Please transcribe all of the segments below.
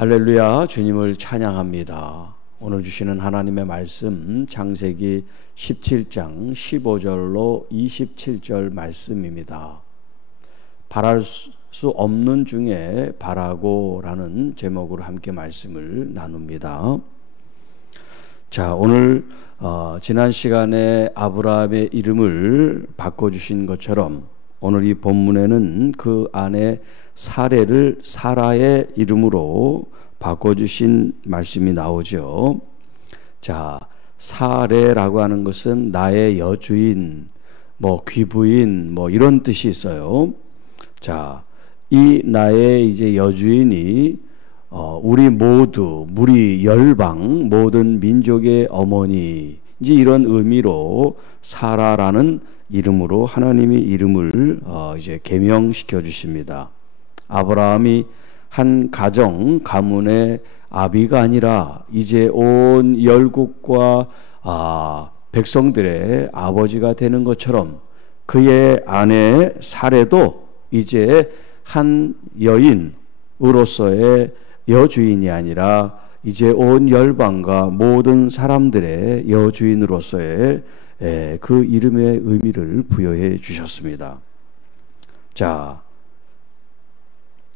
할렐루야, 주님을 찬양합니다. 오늘 주시는 하나님의 말씀 창세기 17장 15절로 27절 말씀입니다. 바랄 수 없는 중에 바라고라는 제목으로 함께 말씀을 나눕니다. 자, 오늘 지난 시간에 아브라함의 이름을 바꿔주신 것처럼 오늘 이 본문에는 그 안에 사례를 사라의 이름으로 바꿔주신 말씀이 나오죠. 자, 사례라고 하는 것은 나의 여주인, 귀부인, 이런 뜻이 있어요. 자, 이 나의 이제 여주인이 우리 모두, 무리 열방 모든 민족의 어머니, 이제 이런 의미로 사라라는 이름으로 하나님이 이름을 이제 계명시켜 주십니다. 아브라함이 한 가문의 아비가 아니라 이제 온 열국과 백성들의 아버지가 되는 것처럼 그의 아내 사례도 이제 한 여인으로서의 여주인이 아니라 이제 온 열방과 모든 사람들의 여주인으로서의 그 이름의 의미를 부여해 주셨습니다. 자,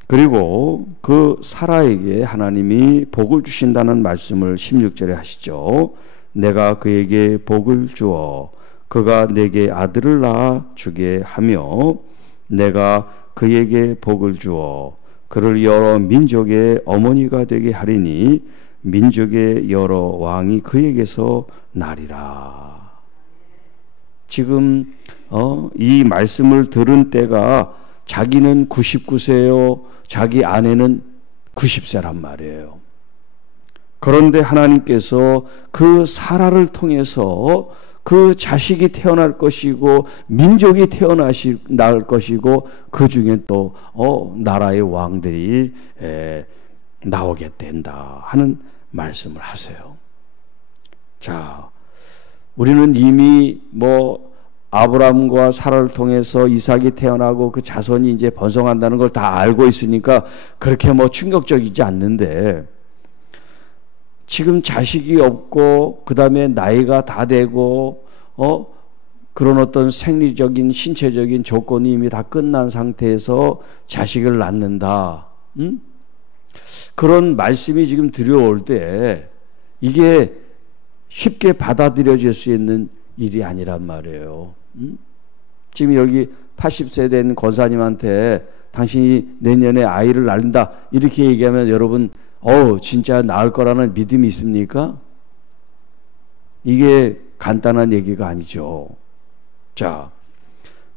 그리고 그 사라에게 하나님이 복을 주신다는 말씀을 16절에 하시죠. 내가 그에게 복을 주어 그가 내게 아들을 낳아 주게 하며 내가 그에게 복을 주어 그를 여러 민족의 어머니가 되게 하리니 민족의 여러 왕이 그에게서 나리라. 지금 이 말씀을 들은 때가 자기는 99세요. 자기 아내는 90세란 말이에요. 그런데 하나님께서 그 사라를 통해서 그 자식이 태어날 것이고 민족이 태어날 것이고 그 중에 또 나라의 왕들이 나오게 된다 하는 말씀을 하세요. 자, 우리는 이미 아브라함과 사라를 통해서 이삭이 태어나고 그 자손이 이제 번성한다는 걸 다 알고 있으니까 그렇게 충격적이지 않는데, 지금 자식이 없고 그 다음에 나이가 다 되고 그런 어떤 생리적인 신체적인 조건이 이미 다 끝난 상태에서 자식을 낳는다, 그런 말씀이 지금 들여올 때 이게 쉽게 받아들여질 수 있는 일이 아니란 말이에요. 지금 여기 80세 된 권사님한테 당신이 내년에 아이를 낳는다 이렇게 얘기하면 여러분 진짜 낳을 거라는 믿음이 있습니까? 이게 간단한 얘기가 아니죠. 자,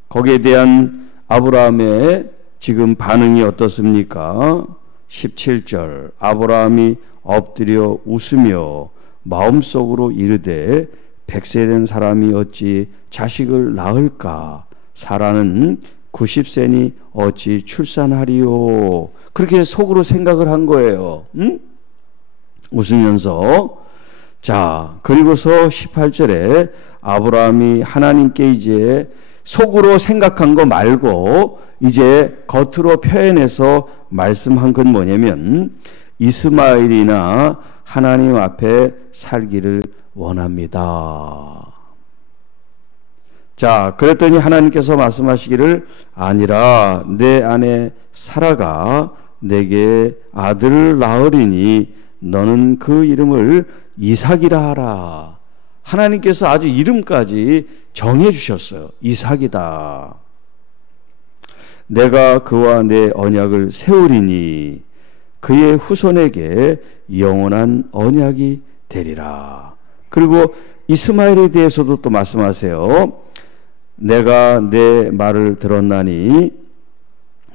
거기에 대한 아브라함의 지금 반응이 어떻습니까? 17절 아브라함이 엎드려 웃으며 마음속으로 이르되 100세 된 사람이 어찌 자식을 낳을까? 사라는 90세니 어찌 출산하리요? 그렇게 속으로 생각을 한 거예요. 웃으면서. 자, 그리고서 18절에 아브라함이 하나님께 이제 속으로 생각한 거 말고 이제 겉으로 표현해서 말씀한 건 뭐냐면 이스마엘이나 하나님 앞에 살기를 원합니다. 자, 그랬더니 하나님께서 말씀하시기를 아니라 내 아내 사라가 내게 아들을 낳으리니 너는 그 이름을 이삭이라 하라. 하나님께서 아주 이름까지 정해 주셨어요. 이삭이다. 내가 그와 내 언약을 세우리니 그의 후손에게 영원한 언약이 되리라. 그리고 이스마엘에 대해서도 또 말씀하세요. 내가 내 말을 들었나니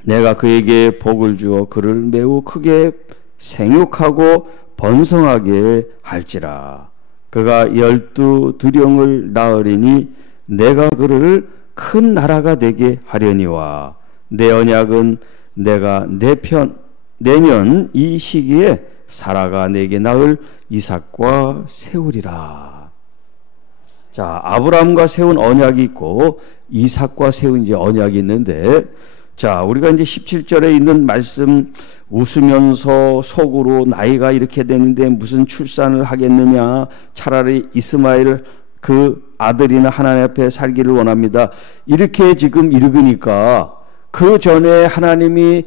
내가 그에게 복을 주어 그를 매우 크게 생육하고 번성하게 할지라. 그가 12두령을 낳으리니 내가 그를 큰 나라가 되게 하려니와 내 언약은 내가 내년 이 시기에 사라가 내게 낳을 이삭과 세우리라. 자, 아브라함과 세운 언약이 있고 이삭과 세운 이제 언약이 있는데 자, 우리가 이제 17절에 있는 말씀, 웃으면서 속으로 나이가 이렇게 되는데 무슨 출산을 하겠느냐, 차라리 이스마엘 그 아들이나 하나님 앞에 살기를 원합니다. 이렇게 지금 읽으니까 그 전에 하나님이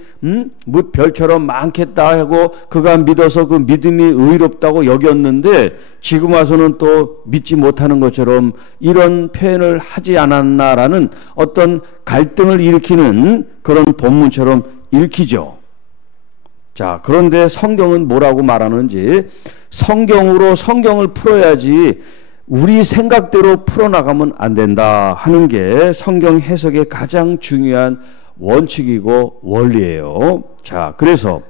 별처럼 많겠다 하고 그가 믿어서 그 믿음이 의롭다고 여겼는데 지금 와서는 또 믿지 못하는 것처럼 이런 표현을 하지 않았나라는 어떤 갈등을 일으키는 그런 본문처럼 읽히죠. 자, 그런데 성경은 뭐라고 말하는지, 성경으로 성경을 풀어야지 우리 생각대로 풀어나가면 안 된다 하는 게 성경 해석의 가장 중요한 원칙이고 원리예요. 자, 그래서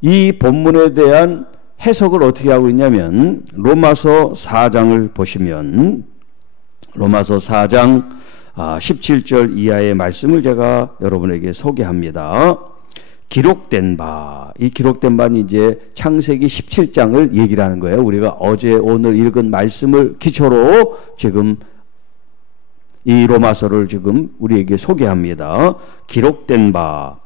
이 본문에 대한 해석을 어떻게 하고 있냐면 로마서 4장을 보시면 로마서 4장 17절 이하의 말씀을 제가 여러분에게 소개합니다. 기록된 바, 이 기록된 바는 이제 창세기 17장을 얘기를 하는 거예요. 우리가 어제 오늘 읽은 말씀을 기초로 지금 이 로마서를 지금 우리에게 소개합니다. 기록된 바,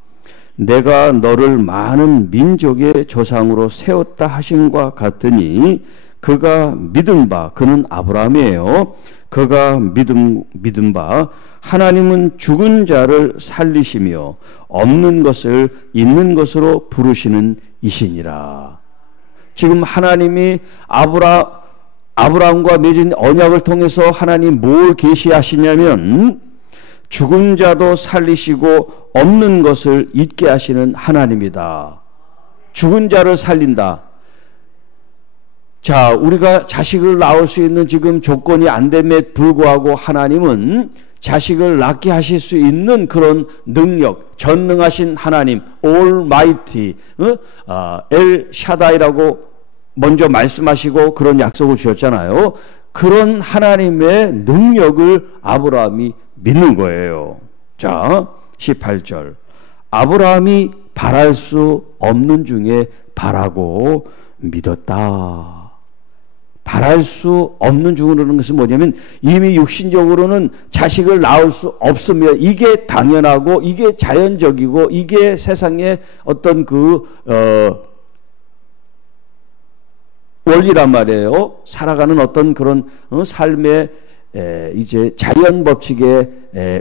내가 너를 많은 민족의 조상으로 세웠다 하심과 같으니 그가 믿은 바, 그는 아브라함이에요. 그가 믿은 바, 하나님은 죽은 자를 살리시며 없는 것을 있는 것으로 부르시는 이시니라. 지금 하나님이 아브라함과 맺은 언약을 통해서 하나님 뭘 계시하시냐면 죽은 자도 살리시고 없는 것을 있게 하시는 하나님이다. 죽은 자를 살린다. 자, 우리가 자식을 낳을 수 있는 지금 조건이 안 됨에 불구하고 하나님은 자식을 낳게 하실 수 있는 그런 능력, 전능하신 하나님, 올마이티, 엘 샤다이라고 먼저 말씀하시고 그런 약속을 주셨잖아요. 그런 하나님의 능력을 아브라함이 믿는 거예요. 자, 18절. 아브라함이 바랄 수 없는 중에 바라고 믿었다. 바랄 수 없는 중으로는 것은 뭐냐면 이미 육신적으로는 자식을 낳을 수 없으며 이게 당연하고 이게 자연적이고 이게 세상의 어떤 원리란 말이에요. 살아가는 어떤 그런 삶의 이제 자연 법칙에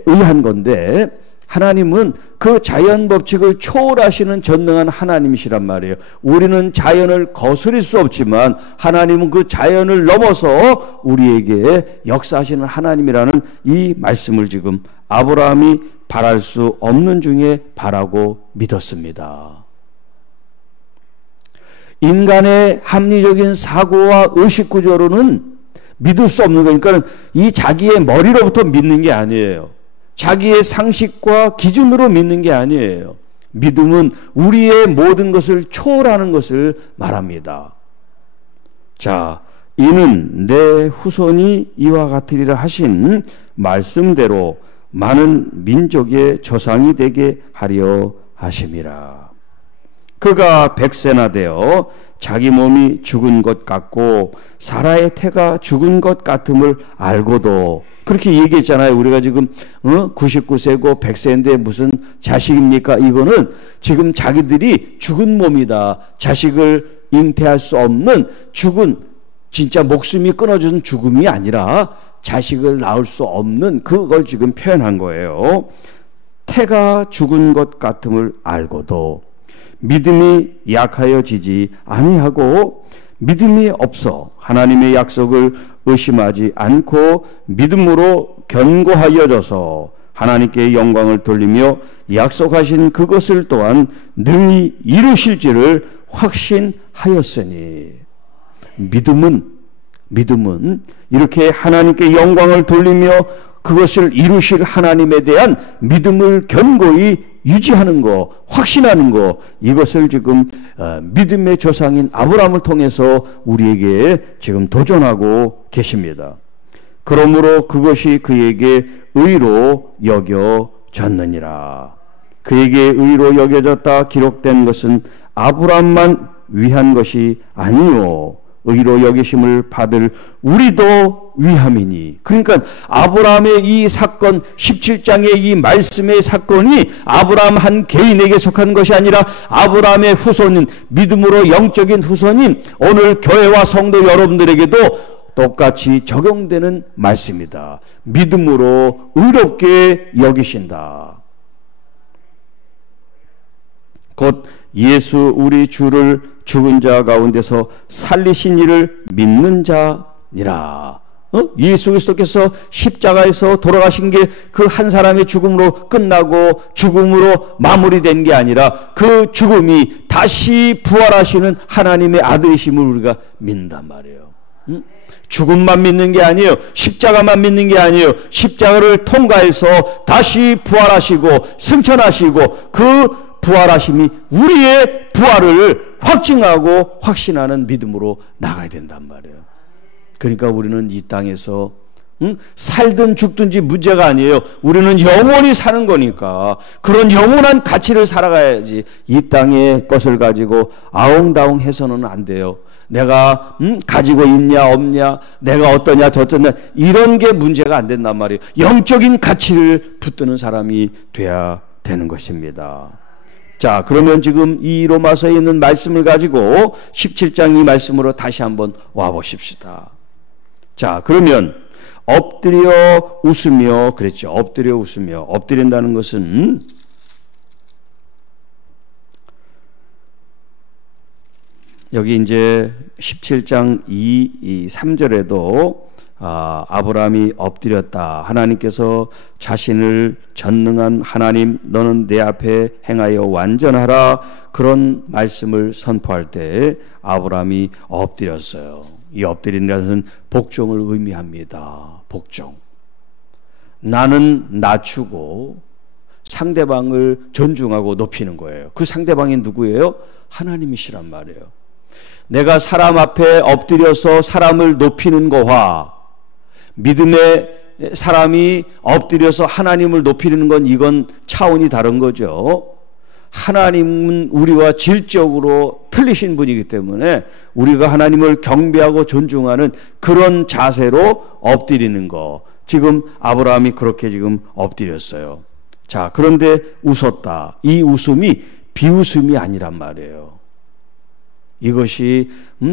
의한 건데 하나님은 그 자연 법칙을 초월하시는 전능한 하나님이시란 말이에요. 우리는 자연을 거스릴 수 없지만 하나님은 그 자연을 넘어서 우리에게 역사하시는 하나님이라는 이 말씀을 지금 아브라함이 바랄 수 없는 중에 바라고 믿었습니다. 인간의 합리적인 사고와 의식 구조로는 믿을 수 없는 거니까 이 자기의 머리로부터 믿는 게 아니에요. 자기의 상식과 기준으로 믿는 게 아니에요. 믿음은 우리의 모든 것을 초월하는 것을 말합니다. 자, 이는 내 후손이 이와 같으리라 하신 말씀대로 많은 민족의 조상이 되게 하려 하심이라. 그가 100세나 되어 자기 몸이 죽은 것 같고 사라의 태가 죽은 것 같음을 알고도, 그렇게 얘기했잖아요. 우리가 지금 99세고 100세인데 무슨 자식입니까? 이거는 지금 자기들이 죽은 몸이다. 자식을 잉태할 수 없는 죽은, 진짜 목숨이 끊어진 죽음이 아니라 자식을 낳을 수 없는 그걸 지금 표현한 거예요. 태가 죽은 것 같음을 알고도 믿음이 약하여지지 아니하고 믿음이 없어 하나님의 약속을 의심하지 않고 믿음으로 견고하여져서 하나님께 영광을 돌리며 약속하신 그것을 또한 능히 이루실지를 확신하였으니. 믿음은 이렇게 하나님께 영광을 돌리며 그것을 이루실 하나님에 대한 믿음을 견고히 유지하는 거, 확신하는 거, 이것을 지금 믿음의 조상인 아브라함을 통해서 우리에게 지금 도전하고 계십니다. 그러므로 그것이 그에게 의로 여겨졌느니라. 그에게 의로 여겨졌다 기록된 것은 아브라함만 위한 것이 아니요 의로 여기심을 받을 우리도 위함이니. 그러니까 아브라함의 이 사건, 17장의 이 말씀의 사건이 아브라함 한 개인에게 속한 것이 아니라 아브라함의 후손인, 믿음으로 영적인 후손인 오늘 교회와 성도 여러분들에게도 똑같이 적용되는 말씀이다. 믿음으로 의롭게 여기신다. 곧 예수 우리 주를 죽은 자 가운데서 살리신 이를 믿는 자니라. 예수 그리스도께서 십자가에서 돌아가신 게 그 한 사람의 죽음으로 끝나고 죽음으로 마무리된 게 아니라 그 죽음이 다시 부활하시는 하나님의 아들이심을 우리가 믿는단 말이에요. 죽음만 믿는 게 아니에요. 십자가만 믿는 게 아니에요. 십자가를 통과해서 다시 부활하시고 승천하시고 그 부활하심이 우리의 부활을 확증하고 확신하는 믿음으로 나가야 된단 말이에요. 그러니까 우리는 이 땅에서 살든 죽든지 문제가 아니에요. 우리는 영원히 사는 거니까 그런 영원한 가치를 살아가야지 이 땅의 것을 가지고 아웅다웅 해서는 안 돼요. 내가 가지고 있냐 없냐, 내가 어떠냐 저떠냐, 이런 게 문제가 안 된단 말이에요. 영적인 가치를 붙드는 사람이 돼야 되는 것입니다. 자, 그러면 지금 이 로마서에 있는 말씀을 가지고 17장 이 말씀으로 다시 한번 와 보십시다. 자, 그러면 엎드려 웃으며 그랬죠. 엎드려 웃으며. 엎드린다는 것은 여기 이제 17장 3절에도 아브라함이 엎드렸다. 하나님께서 자신을 전능한 하나님, 너는 내 앞에 행하여 완전하라. 그런 말씀을 선포할 때 아브라함이 엎드렸어요. 이 엎드린다는 것은 복종을 의미합니다. 복종. 나는 낮추고 상대방을 존중하고 높이는 거예요. 그 상대방이 누구예요? 하나님이시란 말이에요. 내가 사람 앞에 엎드려서 사람을 높이는 거와 믿음의 사람이 엎드려서 하나님을 높이는 건 이건 차원이 다른 거죠. 하나님은 우리와 질적으로 틀리신 분이기 때문에 우리가 하나님을 경배하고 존중하는 그런 자세로 엎드리는 거. 지금 아브라함이 그렇게 지금 엎드렸어요. 자, 그런데 웃었다. 이 웃음이 비웃음이 아니란 말이에요. 이것이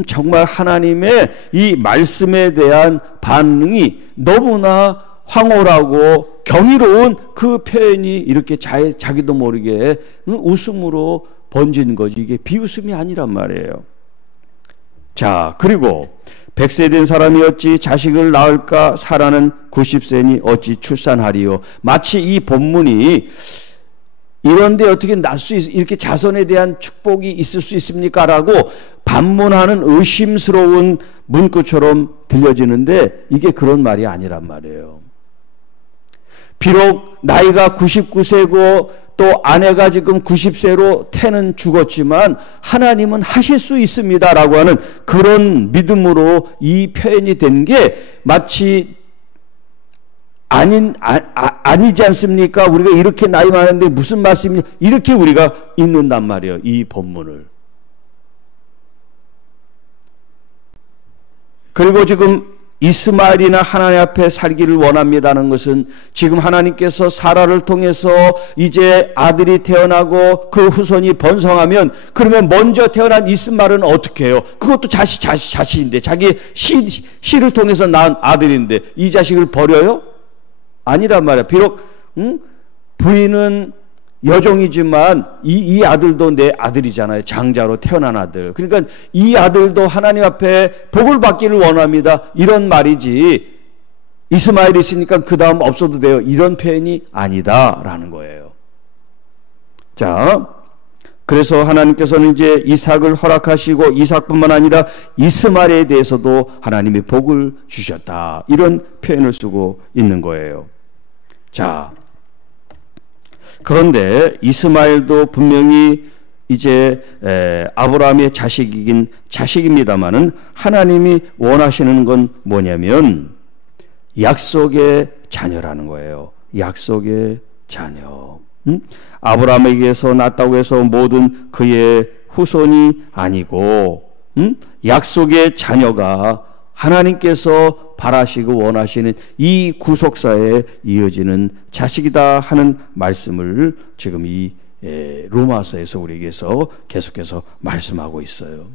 정말 하나님의 이 말씀에 대한 반응이 너무나 황홀하고 경이로운 그 표현이 이렇게 자기도 모르게 웃음으로 번진 거지. 이게 비웃음이 아니란 말이에요. 자, 그리고 100세 된 사람이 어찌 자식을 낳을까? 사라는 90세니 어찌 출산하리요? 마치 이 본문이 이런데 어떻게 이렇게 자손에 대한 축복이 있을 수 있습니까? 라고 반문하는 의심스러운 문구처럼 들려지는데 이게 그런 말이 아니란 말이에요. 비록 나이가 99세고 또 아내가 지금 90세로 태는 죽었지만 하나님은 하실 수 있습니다 라고 하는 그런 믿음으로 이 표현이 된 게 마치 아니지 않습니까? 우리가 이렇게 나이 많은데 무슨 말씀이냐? 이렇게 우리가 읽는단 말이에요. 이 본문을. 그리고 지금 이스마엘이나 하나님 앞에 살기를 원합니다는 것은 지금 하나님께서 사라를 통해서 이제 아들이 태어나고 그 후손이 번성하면 그러면 먼저 태어난 이스마엘은 어떻게 해요? 그것도 자식인데 자기 씨를 통해서 낳은 아들인데 이 자식을 버려요? 아니란 말이야. 비록 부인은 여종이지만 이 아들도 내 아들이잖아요. 장자로 태어난 아들. 그러니까 이 아들도 하나님 앞에 복을 받기를 원합니다. 이런 말이지 이스마엘이 있으니까 그 다음 없어도 돼요. 이런 표현이 아니다라는 거예요. 자, 그래서 하나님께서는 이제 이삭을 허락하시고 이삭뿐만 아니라 이스마엘에 대해서도 하나님이 복을 주셨다. 이런 표현을 쓰고 있는 거예요. 자, 그런데 이스마엘도 분명히 이제 아브라함의 자식이긴 자식입니다마는 하나님이 원하시는 건 뭐냐면 약속의 자녀라는 거예요. 약속의 자녀. 아브라함에게서 났다고 해서 모든 그의 후손이 아니고 약속의 자녀가 하나님께서 바라시고 원하시는 이 구속사에 이어지는 자식이다 하는 말씀을 지금 이 로마서에서 우리에게서 계속해서 말씀하고 있어요.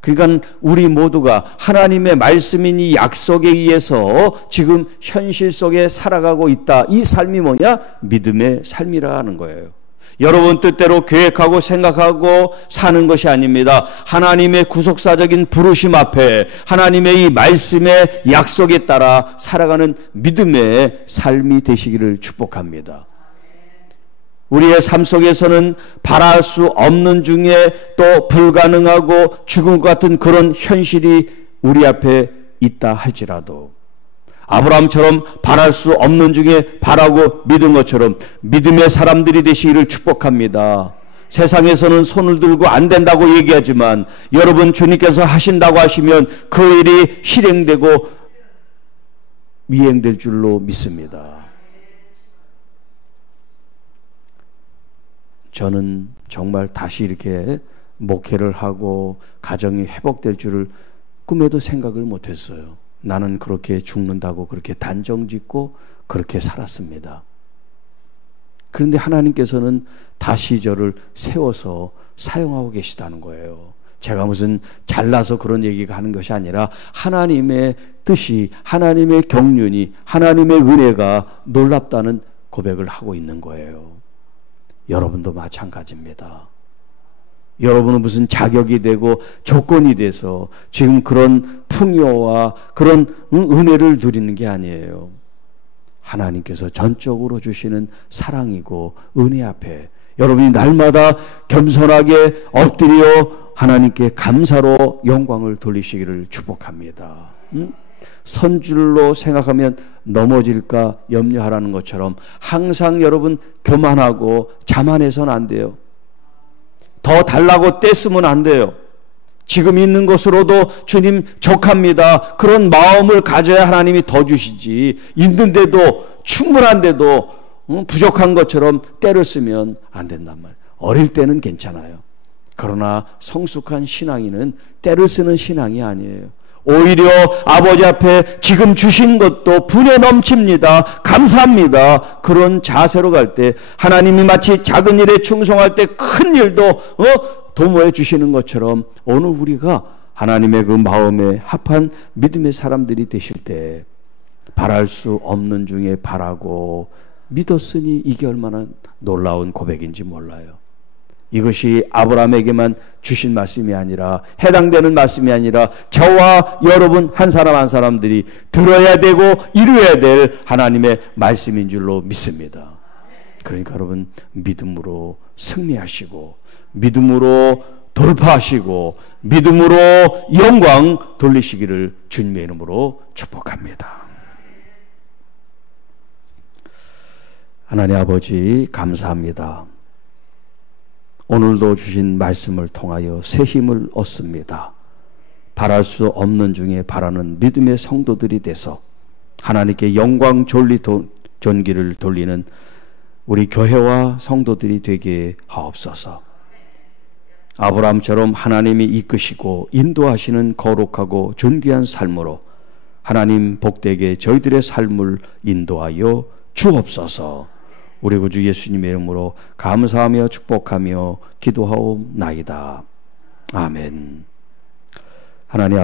그러니까 우리 모두가 하나님의 말씀인 이 약속에 의해서 지금 현실 속에 살아가고 있다. 이 삶이 뭐냐? 믿음의 삶이라는 거예요. 여러분 뜻대로 계획하고 생각하고 사는 것이 아닙니다. 하나님의 구속사적인 부르심 앞에 하나님의 이 말씀의 약속에 따라 살아가는 믿음의 삶이 되시기를 축복합니다. 우리의 삶 속에서는 바랄 수 없는 중에 또 불가능하고 죽은 것 같은 그런 현실이 우리 앞에 있다 할지라도 아브라함처럼 바랄 수 없는 중에 바라고 믿은 것처럼 믿음의 사람들이 되시기를 축복합니다. 세상에서는 손을 들고 안 된다고 얘기하지만 여러분 주님께서 하신다고 하시면 그 일이 실행되고 미행될 줄로 믿습니다. 저는 정말 다시 이렇게 목회를 하고 가정이 회복될 줄을 꿈에도 생각을 못했어요. 나는 그렇게 죽는다고 그렇게 단정짓고 그렇게 살았습니다. 그런데 하나님께서는 다시 저를 세워서 사용하고 계시다는 거예요. 제가 무슨 잘나서 그런 얘기가 하는 것이 아니라 하나님의 뜻이, 하나님의 경륜이, 하나님의 은혜가 놀랍다는 고백을 하고 있는 거예요. 여러분도 마찬가지입니다. 여러분은 무슨 자격이 되고 조건이 돼서 지금 그런 풍요와 그런 은혜를 누리는 게 아니에요. 하나님께서 전적으로 주시는 사랑이고 은혜 앞에 여러분이 날마다 겸손하게 엎드려 하나님께 감사로 영광을 돌리시기를 축복합니다. 선줄로 생각하면 넘어질까 염려하라는 것처럼 항상 여러분 교만하고 자만해서는 안 돼요. 더 달라고 떼쓰면 안 돼요. 지금 있는 것으로도 주님 족합니다. 그런 마음을 가져야 하나님이 더 주시지. 있는데도 충분한데도 부족한 것처럼 때를 쓰면 안 된단 말이에요. 어릴 때는 괜찮아요. 그러나 성숙한 신앙인은 때를 쓰는 신앙이 아니에요. 오히려 아버지 앞에 지금 주신 것도 분에 넘칩니다. 감사합니다. 그런 자세로 갈 때 하나님이 마치 작은 일에 충성할 때 큰 일도 도모해 주시는 것처럼 오늘 우리가 하나님의 그 마음에 합한 믿음의 사람들이 되실 때 바랄 수 없는 중에 바라고 믿었으니 이게 얼마나 놀라운 고백인지 몰라요. 이것이 아브라함에게만 주신 말씀이 아니라 해당되는 말씀이 아니라 저와 여러분 한 사람 한 사람들이 들어야 되고 이루어야 될 하나님의 말씀인 줄로 믿습니다. 그러니까 여러분 믿음으로 승리하시고 믿음으로 돌파하시고 믿음으로 영광 돌리시기를 주님의 이름으로 축복합니다. 하나님 아버지 감사합니다. 오늘도 주신 말씀을 통하여 새 힘을 얻습니다. 바랄 수 없는 중에 바라는 믿음의 성도들이 돼서 하나님께 영광 존귀를 돌리는 우리 교회와 성도들이 되게 하옵소서. 아브라함처럼 하나님이 이끄시고 인도하시는 거룩하고 존귀한 삶으로 하나님 복되게 저희들의 삶을 인도하여 주옵소서. 우리 구주 예수님의 이름으로 감사하며 축복하며 기도하옵나이다. 아멘. 하나님